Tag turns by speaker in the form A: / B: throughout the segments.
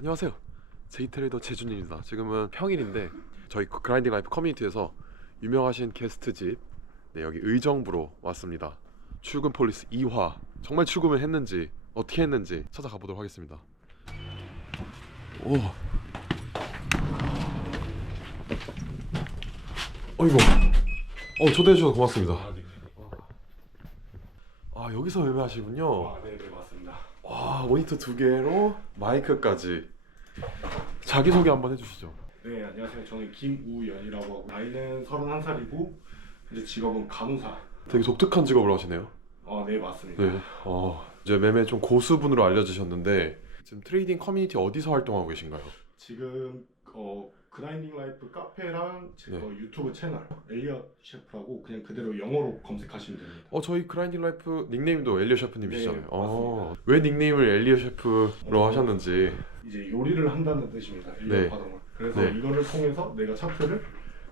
A: 안녕하세요. 제이트레이더 재준입니다. 지금은 평일인데 저희 그 그라인딩 라이프 커뮤니티에서 유명하신 게스트 집 네, 여기 의정부로 왔습니다. 출근 폴리스 2화 정말 출근을 했는지 어떻게 했는지 찾아가 보도록 하겠습니다. 오. 어이구. 어 초대해 주셔서 고맙습니다. 아 여기서 예매하시군요.
B: 아, 네, 네.
A: 와 모니터 두 개로 마이크까지 자기 소개 한번 해주시죠.
B: 네, 안녕하세요. 저는 김우연이라고 하고 나이는 31살이고 이제 직업은 간호사.
A: 되게 독특한 직업을 하시네요.
B: 아, 네, 맞습니다.
A: 네. 어 이제 매매 좀 고수분으로 알려주셨는데 지금 트레이딩 커뮤니티 어디서 활동하고 계신가요?
B: 지금 어 그라인딩 라이프 카페랑 제
A: 네.
B: 어, 유튜브 채널 엘리엇 셰프라고 그냥 그대로 영어로 검색하시면 됩니다.
A: 어 저희 그라인딩 라이프 닉네임도 엘리어 셰프님이시잖아요.
B: 네,
A: 어, 왜 닉네임을 엘리어 셰프로 하셨는지.
B: 이제 요리를 한다는 뜻입니다. 엘리엇
A: 네.
B: 파동을. 그래서
A: 네.
B: 이거를 통해서 내가 차트를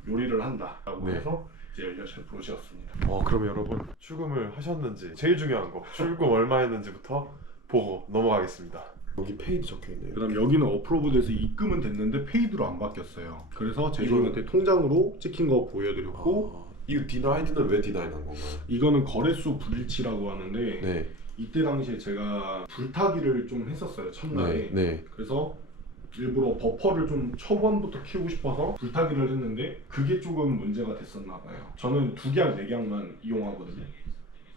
B: 요리를 한다라고
A: 네.
B: 해서 이제 엘리엇 셰프로 지었습니다.
A: 어 그러면 여러분 출금을 하셨는지 제일 중요한 거 출금 얼마 했는지부터 보고 넘어가겠습니다. 여기 페이드 적혀 있네요.
B: 그 다음 여기는 어프로브돼서 입금은 됐는데 페이드로 안 바뀌었어요. 그래서 제주한테 통장으로 찍힌 거 보여드렸고
A: 아, 이거 디나이드는 왜 디나이드 한 건가요?
B: 이거는 거래소 불일치라고 하는데
A: 네,
B: 이때 당시에 제가 불타기를 좀 했었어요 첫날에.
A: 네, 네.
B: 그래서 일부러 버퍼를 좀 초반부터 키우고 싶어서 불타기를 했는데 그게 조금 문제가 됐었나 봐요. 저는 두 계약 네 계약만 이용하거든요.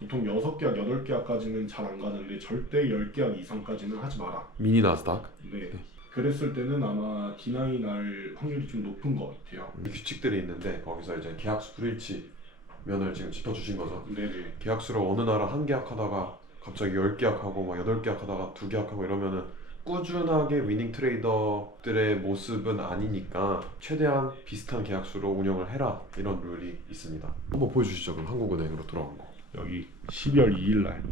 B: 보통 여섯 계약 여덟 계약까지는 잘 안 가는데 절대 열 계약 이상까지는 하지 마라.
A: 미니 나스닥
B: 네. 그랬을 때는 아마 디나이 날 확률이 좀 높은 것 같아요.
A: 이 규칙들이 있는데 거기서 이제 계약수 불일치 면을 지금 짚어주신 거죠.
B: 네네.
A: 계약수를 어느 나라 한 계약 하다가 갑자기 열 계약 하고 막 여덟 계약 하다가 두 계약 하고 이러면은 꾸준하게 위닝 트레이더들의 모습은 아니니까 최대한 비슷한 계약수로 운영을 해라 이런 룰이 있습니다. 한번 보여주시죠. 그럼 한국은행으로 돌아온 거.
B: 여기 12월 2일 날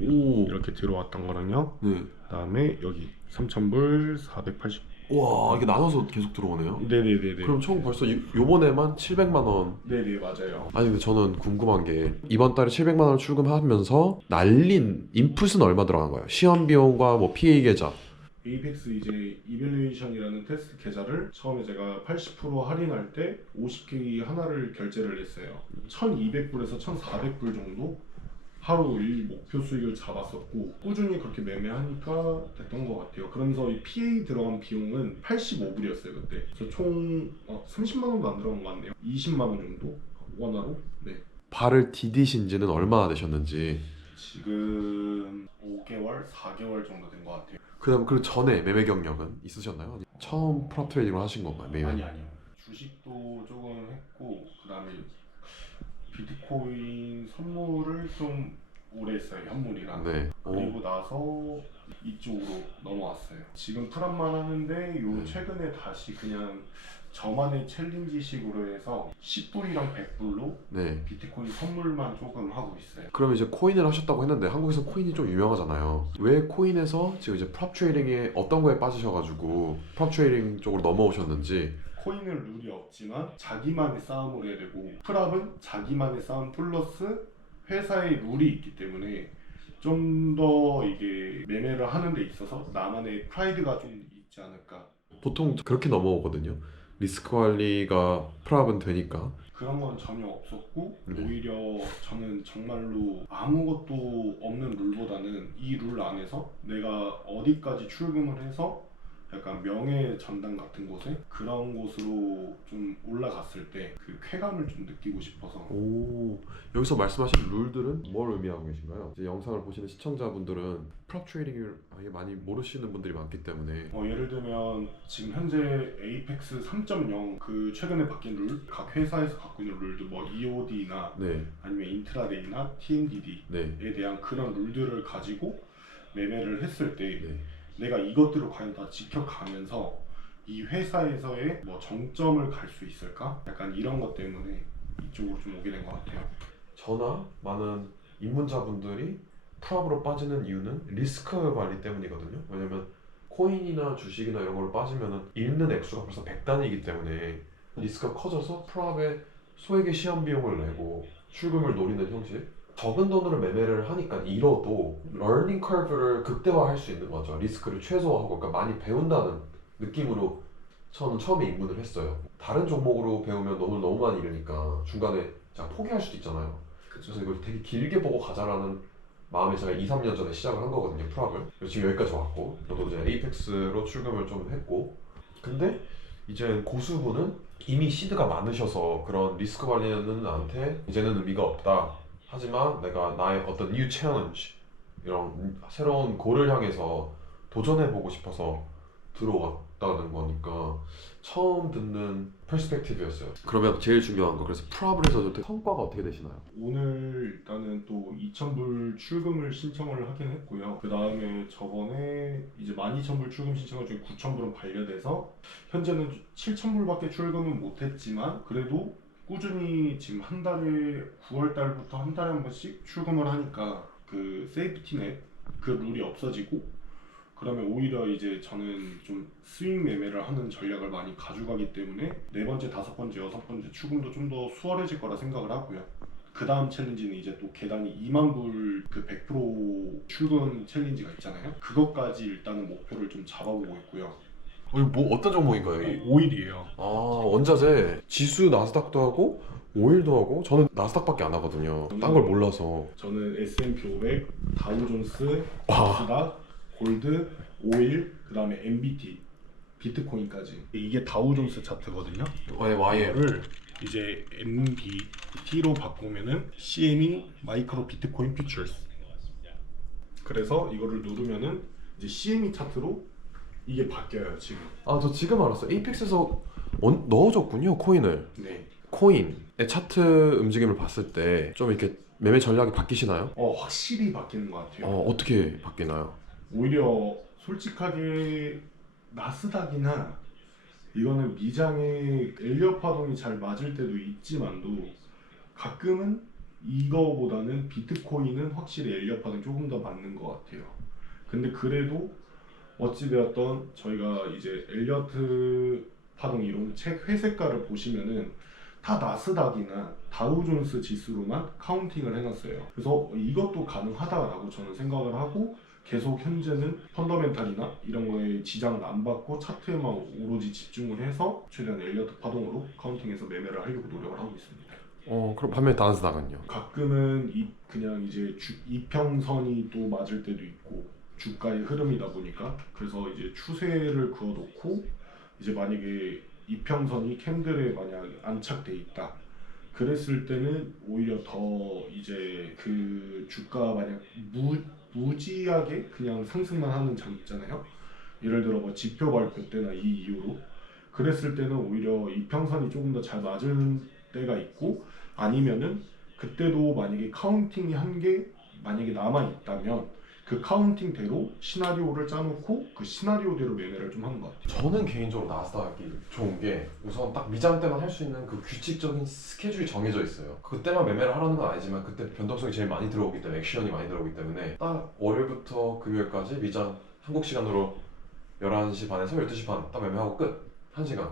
A: 오.
B: 이렇게 들어왔던 거랑요.
A: 네.
B: 그다음에 여기 3,000불 480.
A: 와 이게 나눠서 계속 들어오네요.
B: 네네네네.
A: 그럼 총 벌써 요- 요번에만 700만 원
B: 네네 맞아요.
A: 아니 근데 저는 궁금한 게 이번 달에 700만 원 출금하면서 날린 인풋은 얼마 들어간 거예요? 시험 비용과 뭐 PA 계좌.
B: 에이펙스 이제 이벨루에이션이라는 테스트 계좌를 처음에 제가 80% 할인할 때 50K 하나를 결제를 했어요. 1,200불에서 1,400불 정도 하루 일 목표 수익을 잡았었고 꾸준히 그렇게 매매하니까 됐던 것 같아요. 그러면서 이 PA 들어간 비용은 85불이었어요 그때. 그래서 총 어, 30만 원도 안 들어간 것 같네요. 20만 원 정도 원화로. 네.
A: 발을 디디신 지는 얼마나 되셨는지.
B: 지금 5개월, 4개월 정도 된 것 같아요.
A: 그다음 그 전에 매매 경력은 있으셨나요? 처음 프랍 트레이딩을 하신 건가요? 매매.
B: 아니 아니요. 주식도 조금 했고 그다음에 비트코인 선물을 좀 오래 했어요 현물이랑.
A: 네. 오.
B: 그리고 나서 이쪽으로 넘어왔어요. 지금 프랍만 하는데 요
A: 네.
B: 최근에 다시 그냥 저만의 챌린지식으로 해서 10불이랑 100불로
A: 네.
B: 비트코인 선물만 조금 하고 있어요.
A: 그럼 이제 코인을 하셨다고 했는데 한국에서 코인이 좀 유명하잖아요. 왜 코인에서 지금 이제 프랍 트레이딩에 어떤 거에 빠지셔가지고 프랍 트레이딩 쪽으로 넘어오셨는지.
B: 코인은 룰이 없지만 자기만의 싸움을 해야 되고 프랍은 자기만의 싸움 플러스 회사의 룰이 있기 때문에 좀 더 이게 매매를 하는 데 있어서 나만의 프라이드가 좀 있지 않을까
A: 보통 그렇게 넘어오거든요. 리스크 관리가 프랍은 되니까.
B: 그런 건 전혀 없었고
A: 네.
B: 오히려 저는 정말로 아무것도 없는 룰보다는 이 룰 안에서 내가 어디까지 출금을 해서 약간 명예 전당 같은 곳에 그런 곳으로 좀 올라갔을 때 그 쾌감을 좀 느끼고 싶어서
A: 오 여기서 말씀하신 룰들은 뭘 의미하고 계신가요? 이제 영상을 보시는 시청자분들은 프랍 트레이딩을 아예 많이 모르시는 분들이 많기 때문에
B: 어, 예를 들면 지금 현재 에이펙스 3.0그 최근에 바뀐 룰, 각 회사에서 갖고 있는 룰들 뭐 EOD나
A: 네,
B: 아니면 인트라데이나 TMDD에
A: 네,
B: 대한 그런 룰들을 가지고 매매를 했을 때
A: 네.
B: 내가 이것들을 과연 다 지켜가면서 이 회사에서의 뭐 정점을 갈 수 있을까? 약간 이런 것 때문에 이쪽으로 좀 오게 된 것 같아요.
A: 저나 많은 입문자분들이 프랍으로 빠지는 이유는 리스크 관리 때문이거든요. 왜냐면 코인이나 주식이나 이런 걸로 빠지면은 잃는 액수가 벌써 100단위이기 때문에 리스크가 커져서 프랍에 소액의 시험 비용을 내고 출금을 노리는 형식 적은 돈으로 매매를 하니까 잃어도 러닝 커브를 극대화할 수 있는 거죠. 리스크를 최소화하고 그러니까 많이 배운다는 느낌으로 저는 처음에 입문을 했어요. 다른 종목으로 배우면 너무 너무 많이 잃으니까 중간에 제가 포기할 수도 있잖아요. 그래서 이걸 되게 길게 보고 가자라는 마음에 제가 2, 3년 전에 시작을 한 거거든요, 프락을. 그래서 지금 여기까지 왔고, 저도 이제 에이펙스로 출금을 좀 했고, 근데 이제 고수분은 이미 시드가 많으셔서 그런 리스크 관리는 나한테 이제는 의미가 없다. 하지만 내가 나의 어떤 new challenge 이런 새로운 골을 향해서 도전해보고 싶어서 들어왔다는 거니까 처음 듣는 퍼스펙티브였어요. 그러면 제일 중요한 거 그래서 해서 성과가 어떻게 되시나요?
B: 오늘 일단은 또 2,000불 출금을 신청을 하긴 했고요. 그 다음에 저번에 이제 12,000불 출금 신청을 중에 9,000불은 반려돼서 현재는 7,000불밖에 출금은 못했지만 그래도 꾸준히 지금 한 달에 9월 달부터 한 달에 한 번씩 출금을 하니까 그 세이프티넷 그 룰이 없어지고 그러면 오히려 이제 저는 좀 스윙 매매를 하는 전략을 많이 가져가기 때문에 네 번째, 다섯 번째, 여섯 번째 출금도 좀 더 수월해질 거라 생각을 하고요. 그 다음 챌린지는 이제 또 계단이 2만 불 그 100% 출근 챌린지가 있잖아요. 그것까지 일단은 목표를 좀 잡아보고 있고요.
A: 어, 뭐 어떤 종목인가요? 이게?
B: 5일이에요.
A: 아 원자재 지수 나스닥도 하고 오일도 하고 저는 나스닥밖에 안 하거든요. 딴 걸 몰라서
B: 저는 S&P 500, 다우존스,
A: 와.
B: 나스닥, 골드, 오일, 그 다음에 MBT, 비트코인까지. 이게 다우존스 차트거든요.
A: YM
B: 이거를 이제 MBT로 바꾸면은 CME 마이크로 비트코인 퓨처스. 그래서 이거를 누르면은 이제 CME 차트로 이게 바뀌어요 지금.
A: 아 저 지금 알았어. 에이펙스에서 원- 넣어줬군요 코인을.
B: 네.
A: 코인의 차트 움직임을 봤을 때 좀 이렇게 매매 전략이 바뀌시나요?
B: 어 확실히 바뀌는 것 같아요.
A: 어 어떻게 바뀌나요?
B: 오히려 솔직하게 나스닥이나 이거는 미장의 엘리엇 파동이 잘 맞을 때도 있지만도 가끔은 이거보다는 비트코인은 확실히 엘리엇 파동이 조금 더 맞는 것 같아요. 근데 그래도 어찌 되었던 저희가 이제 엘리어트 파동 이론 책 회색깔을 보시면은 다 나스닥이나 다우존스 지수로만 카운팅을 해놨어요. 그래서 이것도 가능하다라고 저는 생각을 하고 계속 현재는 펀더멘탈이나 이런 거에 지장을 안 받고 차트에만 오로지 집중을 해서 최대한 엘리어트 파동으로 카운팅해서 매매를 하려고 노력을 하고 있습니다.
A: 어 그럼 반면 나스닥은요?
B: 가끔은 이 그냥 이제 주, 이평선이 또 맞을 때도 있고 주가의 흐름이다 보니까 그래서 이제 추세를 그어놓고 이제 만약에 이평선이 캔들에 만약 안착돼 있다. 그랬을 때는 오히려 더 이제 그 주가 만약 무, 무지하게 그냥 상승만 하는 장 있잖아요. 예를 들어 뭐 지표 발표 때나 이 이후로. 그랬을 때는 오히려 이평선이 조금 더 잘 맞을 때가 있고 아니면은 그때도 만약에 카운팅이 한 게 만약에 남아 있다면 그 카운팅대로 시나리오를 짜놓고 그 시나리오대로 매매를 좀 하는 것 같아요.
A: 저는 개인적으로 나스닥이 좋은 게 우선 딱 미장 때만 할 수 있는 그 규칙적인 스케줄이 정해져 있어요. 그때만 매매를 하라는 건 아니지만 그때 변동성이 제일 많이 들어오기 때문에 액션이 많이 들어오기 때문에 딱 월요일부터 금요일까지 미장 한국 시간으로 11시 반에서 12시 반 딱 매매하고 끝. 1시간.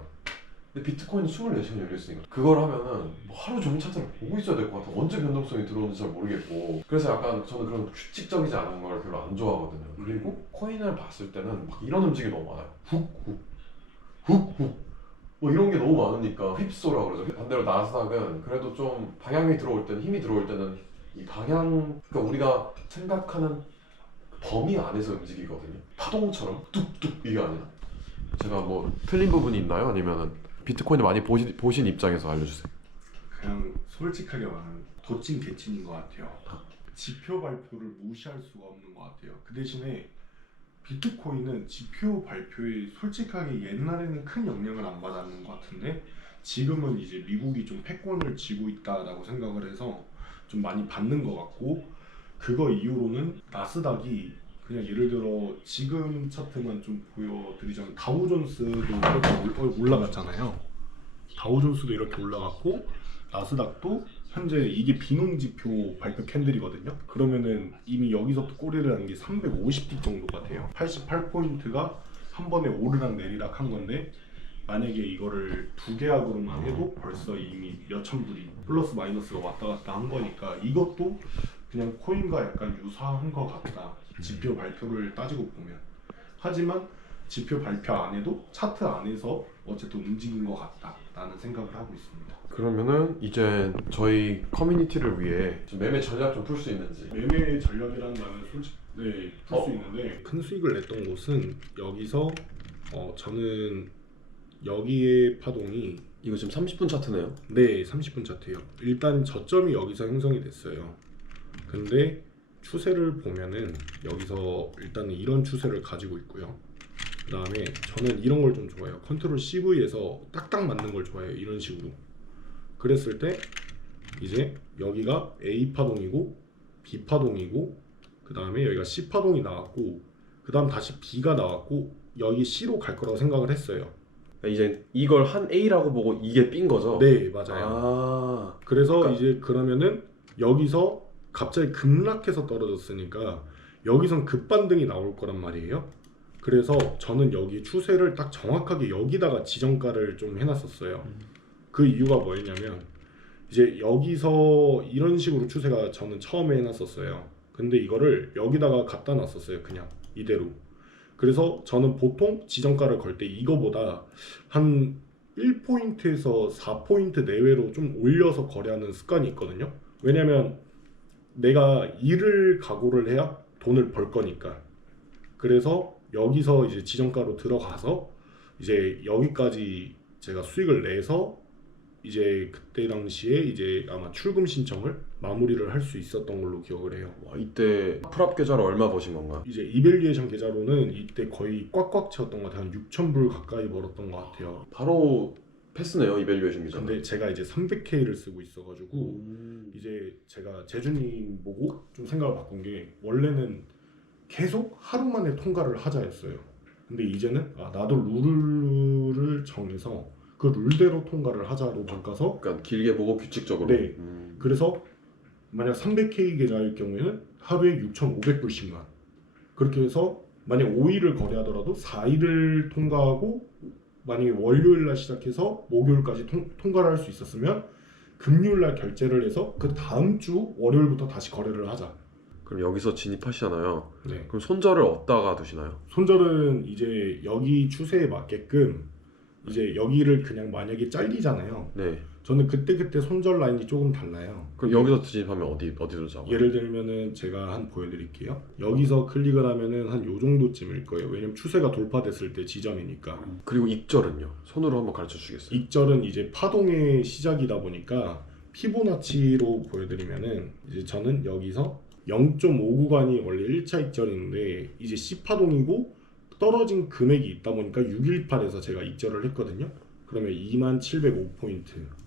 A: 근데 비트코인은 24시간 열려있으니까. 그걸 하면은 뭐 하루 종일 차트를 보고 있어야 될 것 같아. 언제 변동성이 들어오는지 잘 모르겠고. 그래서 약간 저는 그런 규칙적이지 않은 걸 별로 안 좋아하거든요. 그리고 코인을 봤을 때는 막 이런 움직임이 너무 많아요. 훅훅. 훅훅. 뭐 이런 게 너무 많으니까 휩소라 그러죠. 반대로 나스닥은 그래도 좀 방향이 들어올 때는 힘이 들어올 때는 이 방향 그러니까 우리가 생각하는 범위 안에서 움직이거든요. 파동처럼 뚝뚝 이게 아니라. 제가 뭐 틀린 부분이 있나요? 아니면은 비트코인을 많이 보신, 보신 입장에서 알려주세요.
B: 그냥 솔직하게 말하면 도찐 개찐인 것 같아요. 지표 발표를 무시할 수가 없는 것 같아요. 그 대신에 비트코인은 지표 발표에 솔직하게 옛날에는 큰 영향을 안 받았는 것 같은데 지금은 이제 미국이 좀 패권을 쥐고 있다라고 생각을 해서 좀 많이 받는 것 같고 그거 이후로는 나스닥이 그냥 예를 들어 지금 차트만 좀 보여드리자면 다우존스도 이렇게 올- 올라갔잖아요. 다우존스도 이렇게 올라갔고 나스닥도 현재 이게 비농지표 발표 캔들이거든요. 그러면은 이미 여기서부터 꼬리를 하는 게 350픽 정도가 돼요. 88포인트가 한 번에 오르락 내리락 한 건데 만약에 이거를 두 계약으로만 해도 벌써 이미 몇천 불이 플러스 마이너스가 왔다 갔다 한 거니까 이것도 그냥 코인과 약간 유사한 것 같다. 지표 발표를 따지고 보면. 하지만 지표 발표 안에도 차트 안에서 어쨌든 움직인 것 같다라는 생각을 하고 있습니다.
A: 그러면은 이제 저희 커뮤니티를 위해 좀 매매 전략 좀 풀 수 있는지.
B: 매매 전략이라는 말은 솔직히 네, 풀수
A: 어.
B: 있는데 큰 수익을 냈던 곳은 여기서 어, 저는 여기에 파동이
A: 이거 지금 30분 차트네요.
B: 네 30분 차트예요. 일단 저점이 여기서 형성이 됐어요. 근데 추세를 보면은 여기서 일단은 이런 추세를 가지고 있고요. 그 다음에 저는 이런 걸 좀 좋아해요. 컨트롤 CV에서 딱딱 맞는 걸 좋아해요. 이런 식으로. 그랬을 때 이제 여기가 A 파동이고 B 파동이고 그 다음에 여기가 C 파동이 나왔고 그 다음 다시 B가 나왔고 여기 C로 갈 거라고 생각을 했어요.
A: 이제 이걸 한 A라고 보고 이게 B인 거죠?
B: 네 맞아요.
A: 아,
B: 그래서
A: 그러니까-
B: 이제 그러면은 여기서 갑자기 급락해서 떨어졌으니까 여기선 급반등이 나올 거란 말이에요. 그래서 저는 여기 추세를 딱 정확하게 여기다가 지정가를 좀 해놨었어요. 그 이유가 뭐였냐면 이제 여기서 이런 식으로 추세가 저는 처음에 해놨었어요. 근데 이거를 여기다가 갖다 놨었어요. 그냥 이대로. 그래서 저는 보통 지정가를 걸 때 이거보다 한 1포인트에서 4포인트 내외로 좀 올려서 거래하는 습관이 있거든요. 왜냐면 내가 일을 각오를 해야 돈을 벌 거니까. 그래서 여기서 이제 지정가로 들어가서 이제 여기까지 제가 수익을 내서 이제 그때 당시에 이제 아마 출금 신청을 마무리를 할 수 있었던 걸로 기억을 해요.
A: 와, 이때 프랍 계좌를 얼마 버신 건가?
B: 이제 이벨리에이션 계좌로는 이때 거의 꽉꽉 채웠던 것 같아요. 한 6천 불 가까이 벌었던 것 같아요.
A: 바로 패스네요 이밸류에이션 기자.
B: 근데 제가 이제 300K를 쓰고 있어가지고
A: 음.
B: 이제 제가 제주님 보고 좀 생각을 바꾼 게 원래는 계속 하루 만에 통과를 하자였어요. 근데 이제는 아, 나도 룰을 정해서 그 룰대로 통과를 하자로 바꿔서
A: 그러니까 길게 보고 규칙적으로.
B: 네.
A: 음.
B: 그래서 만약 300K 계좌일 경우에는 하루에 6,500불씩만 그렇게 해서 만약 5일을 거래하더라도 4일을 통과하고 만약에 월요일 날 시작해서 목요일까지 통, 통과를 할 수 있었으면 금요일 날 결제를 해서 그 다음 주 월요일부터 다시 거래를 하자.
A: 그럼 여기서 진입하시잖아요.
B: 네.
A: 그럼 손절을 어디다가 두시나요?
B: 손절은 이제 여기 추세에 맞게끔 이제 여기를 그냥 만약에 잘리잖아요.
A: 네.
B: 저는 그때 그때 손절 라인이 조금 달라요.
A: 그럼 여기서 진입하면 어디 어디로 잡아요?
B: 예를 들면은 제가 한 보여드릴게요. 여기서 클릭을 하면은 한 요 정도쯤일 거예요. 왜냐면 추세가 돌파됐을 때 지점이니까.
A: 그리고 익절은요? 손으로 한번 가르쳐 주시겠어요?
B: 익절은 이제 파동의 시작이다 보니까 피보나치로 보여드리면은 이제 저는 여기서 0.5 구간이 원래 1차 익절인데 이제 C 파동이고 떨어진 금액이 있다 보니까 618에서 제가 익절을 했거든요. 그러면 2705포인트.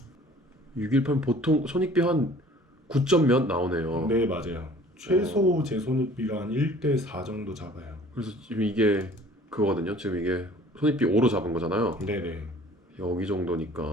A: 618 보통 손익비 한 9점 몇 나오네요.
B: 네 맞아요. 최소 제 손익비가 한 1대 4 정도 잡아요.
A: 그래서 지금 이게 그거거든요. 지금 이게 손익비 5로 잡은 거잖아요.
B: 네네.
A: 여기 정도니까.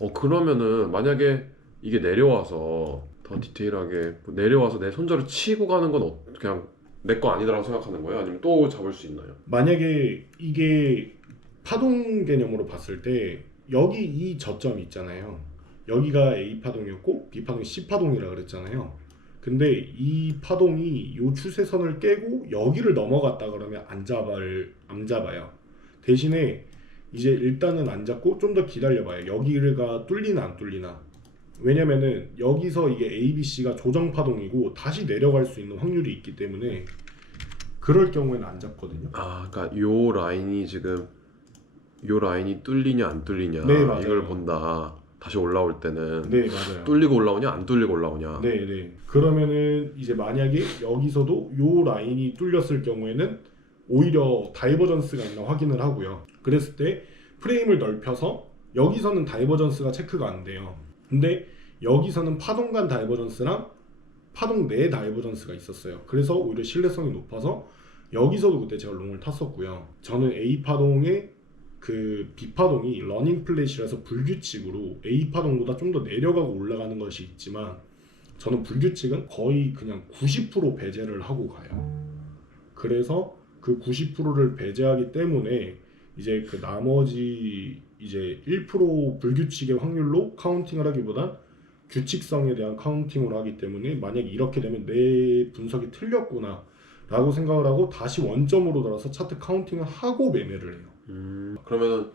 A: 어 그러면은 만약에 이게 내려와서 더 디테일하게 뭐 내려와서 내 손절을 치고 가는 건 어- 그냥 내 거 아니다라고 생각하는 거예요? 아니면 또 잡을 수 있나요?
B: 만약에 이게 파동 개념으로 봤을 때 여기 이 저점 있잖아요. 여기가 A 파동이었고 B 파동이 C 파동이라 그랬잖아요. 근데 이 파동이 요 추세선을 깨고 여기를 넘어갔다 그러면 안 잡을 안 잡아요. 대신에 이제 일단은 안 잡고 좀 더 기다려봐요. 여기가 뚫리나 안 뚫리나. 왜냐면은 여기서 이게 A, B, C가 조정 파동이고 다시 내려갈 수 있는 확률이 있기 때문에 그럴 경우에는 안 잡거든요.
A: 아, 그러니까 요 라인이 지금 요 라인이 뚫리냐 안 뚫리냐
B: 네.
A: 이걸 본다. 다시 올라올 때는
B: 네 맞아요.
A: 뚫리고 올라오냐 안 뚫리고 올라오냐.
B: 네, 네. 그러면은 이제 만약에 여기서도 요 라인이 뚫렸을 경우에는 오히려 다이버전스가 있나 확인을 하고요. 그랬을 때 프레임을 넓혀서 여기서는 다이버전스가 체크가 안 돼요. 근데 여기서는 파동 간 다이버전스랑 파동 내 다이버전스가 있었어요. 그래서 오히려 신뢰성이 높아서 여기서도 그때 제가 롱을 탔었고요. 저는 A 파동의 그 B 파동이 러닝 플랫이라서 불규칙으로 A 파동보다 좀 더 내려가고 올라가는 것이 있지만 저는 불규칙은 거의 그냥 90% 배제를 하고 가요. 그래서 그 90%를 배제하기 때문에 이제 그 나머지 이제 1% 불규칙의 확률로 카운팅을 하기보단 규칙성에 대한 카운팅을 하기 때문에 만약 이렇게 되면 내 분석이 틀렸구나 라고 생각을 하고 다시 원점으로 돌아서 차트 카운팅을 하고 매매를 해요.
A: 음, 그러면은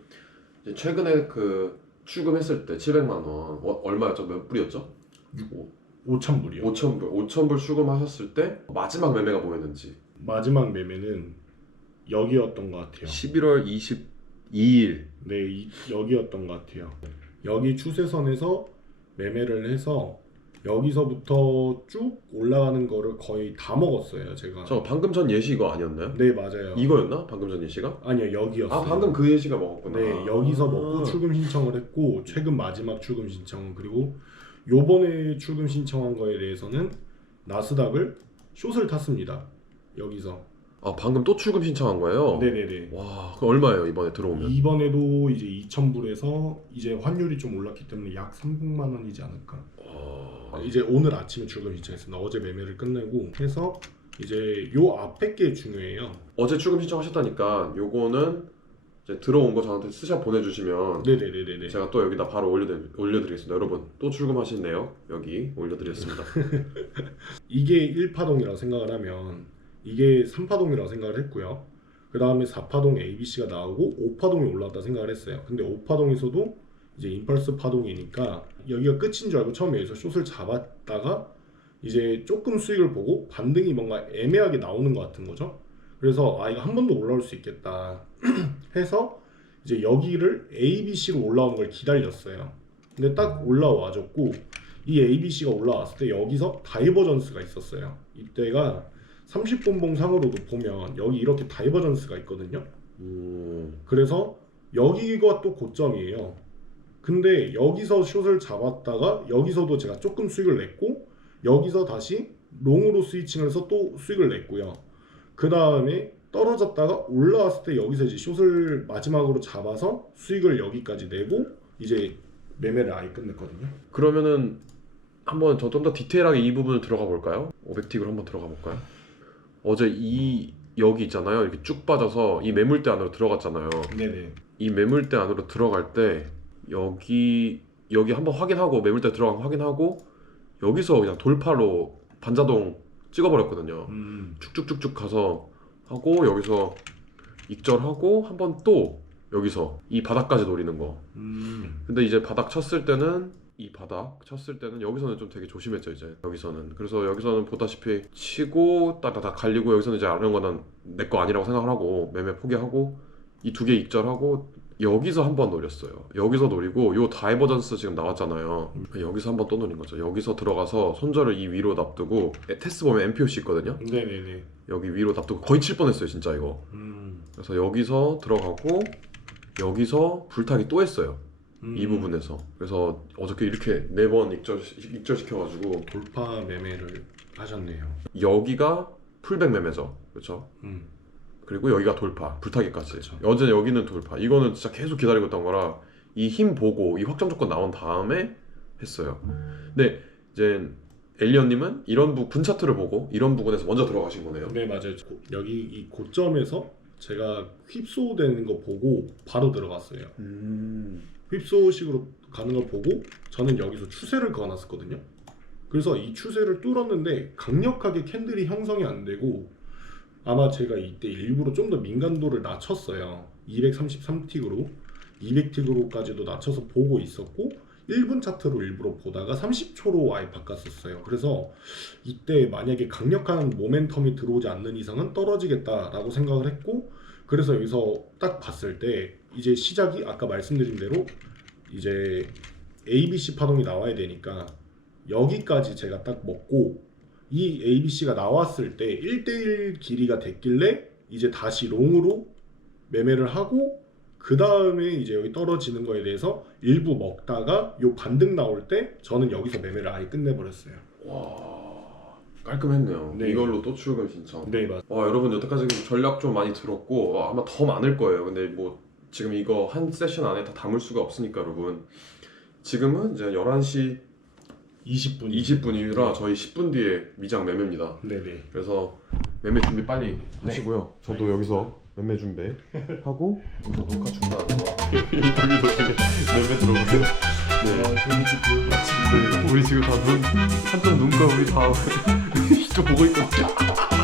A: 이제 최근에 그 출금했을 때 700만 원 어, 얼마였죠? 몇 불이었죠?
B: 5,000불이요.
A: 5천 불. 5천 불 출금하셨을 때 마지막 매매가 뭐였는지.
B: 마지막 매매는 여기였던 것 같아요.
A: 11월 22일.
B: 네, 이- 여기였던 것 같아요. 여기 추세선에서 매매를 해서 여기서부터 쭉 올라가는 거를 거의 다 먹었어요, 제가.
A: 저 방금 전 예시 이거 아니었나요?
B: 네, 맞아요.
A: 이거였나? 방금 전 예시가?
B: 아니요, 여기였어요.
A: 아 방금 그 예시가 먹었구나.
B: 네, 여기서 먹고
A: 아.
B: 출금 신청을 했고 최근 마지막 출금 신청 그리고 요번에 출금 신청한 거에 대해서는 나스닥을 숏을 탔습니다. 여기서.
A: 아 방금 또 출금 신청한 거예요?
B: 네네네.
A: 와, 그럼 얼마예요 이번에 들어오면?
B: 이번에도 이제 2,000불에서 이제 환율이 좀 올랐기 때문에 약 300만 원이지 않을까.
A: 와,
B: 이제 오늘 아침에 출금 신청했습니다. 어제 매매를 끝내고 해서 이제 요 앞에 게 중요해요.
A: 어제 출금 신청하셨다니까 요거는 이제 들어온 거 저한테 스샷 보내주시면
B: 네네네네네.
A: 제가 또 여기다 바로 올려드, 올려드리겠습니다. 여러분 또 출금하신 내역 여기 올려드리겠습니다.
B: 이게 1파동이라고 생각을 하면 이게 3파동이라고 생각을 했고요. 그 다음에 4파동 ABC가 나오고 5파동이 올라왔다 생각을 했어요. 근데 5파동에서도 이제 임펄스 파동이니까 여기가 끝인 줄 알고 처음에 여기서 숏을 잡았다가 이제 조금 수익을 보고 반등이 뭔가 애매하게 나오는 것 같은 거죠. 그래서 아 이거 한 번 더 올라올 수 있겠다 해서 이제 여기를 ABC로 올라온 걸 기다렸어요. 근데 딱 올라와줬고 이 ABC가 올라왔을 때 여기서 다이버전스가 있었어요. 이때가 30분봉 상으로도 보면 여기 이렇게 다이버전스가 있거든요.
A: 음,
B: 그래서 여기가 또 고점이에요. 근데 여기서 숏을 잡았다가 여기서도 제가 조금 수익을 냈고 여기서 다시 롱으로 스위칭을 해서 또 수익을 냈고요. 그 다음에 떨어졌다가 올라왔을 때 여기서 이제 숏을 마지막으로 잡아서 수익을 여기까지 내고 이제 매매를 아예 끝냈거든요.
A: 그러면은 한번 저 좀 더 디테일하게 이 부분을 들어가 볼까요? 500틱으로 한번 들어가 볼까요? 어제 이 여기 있잖아요. 이렇게 쭉 빠져서 이 매물대 안으로 들어갔잖아요.
B: 네네.
A: 이 매물대 안으로 들어갈 때 여기 여기 한번 확인하고 매물대 들어간 거 확인하고 여기서 그냥 돌파로 반자동 찍어버렸거든요.
B: 음.
A: 쭉쭉쭉쭉 가서 하고 여기서 익절하고 한 번 또 여기서 이 바닥까지 노리는 거.
B: 음.
A: 근데 이제 바닥 쳤을 때는 이 바닥 쳤을 때는 여기서는 좀 되게 조심했죠 이제. 여기서는. 그래서 여기서는 보다시피 치고 따다닥 갈리고 여기서는 이제 이런 거는 내 거 아니라고 생각을 하고 매매 포기하고 이 두 개 익절하고 여기서 한 번 노렸어요. 여기서 노리고 요 다이버전스 지금 나왔잖아요. 여기서 한 번 또 노린 거죠. 여기서 들어가서 손절을 이 위로 납두고 에, 테스트 보면 MPOC 있거든요.
B: 네네네.
A: 여기 위로 납두고 거의 칠 뻔했어요 진짜 이거.
B: 음.
A: 그래서 여기서 들어가고 여기서 불타기 또 했어요
B: 음.
A: 이 부분에서 그래서 어저께 이렇게 네 번 익절 익절 시켜가지고
B: 돌파 매매를 하셨네요.
A: 여기가 풀백 매매죠 그렇죠
B: 음.
A: 그리고 여기가 돌파 불타기까지
B: 그쵸.
A: 어제 여기는 돌파 이거는 진짜 계속 기다리고 있던 거라 이 힘 보고 이 확정 조건 나온 다음에 했어요 근데 이제 엘리언님은 이런 부 분 차트를 보고 이런 부분에서 먼저 들어가신 거네요
B: 네 맞아요. 고- 여기 이 고점에서 제가 휩소되는 거 보고 바로 들어갔어요.
A: 음.
B: 휩소식으로 가는 걸 보고 저는 여기서 추세를 그어놨었거든요. 그래서 이 추세를 뚫었는데 강력하게 캔들이 형성이 안 되고 아마 제가 이때 일부러 좀 더 민감도를 낮췄어요. 233틱으로 200틱으로까지도 낮춰서 보고 있었고 1분 차트로 일부러 보다가 30초로 아예 바꿨었어요. 그래서 이때 만약에 강력한 모멘텀이 들어오지 않는 이상은 떨어지겠다라고 생각을 했고 그래서 여기서 딱 봤을 때 이제 시작이 아까 말씀드린 대로 이제 ABC 파동이 나와야 되니까 여기까지 제가 딱 먹고 이 ABC가 나왔을 때 1대1 길이가 됐길래 이제 다시 롱으로 매매를 하고 그 다음에 이제 여기 떨어지는 거에 대해서 일부 먹다가 요 반등 나올 때 저는 여기서 매매를 아예 끝내버렸어요.
A: 와 깔끔했네요
B: 네.
A: 이걸로 또 출금 신청
B: 네 맞.
A: 와 여러분 여태까지 전략 좀 많이 들었고 와, 아마 더 많을 거예요 근데 뭐 지금 이거 한 세션 안에 다 담을 수가 없으니까 여러분 지금은 이제 11시
B: 20분.
A: 20분이라 저희 10분 뒤에 미장 매매입니다
B: 네네.
A: 그래서 매매 준비 빨리 하시고요 저도 여기서 매매 준비 하고 여기서 녹화 중단하는 거 여기서 매매 들어오세요 네. 네, 우리 지금 다 눈 한쪽 눈과 우리 다 이쪽 보고 있거든요.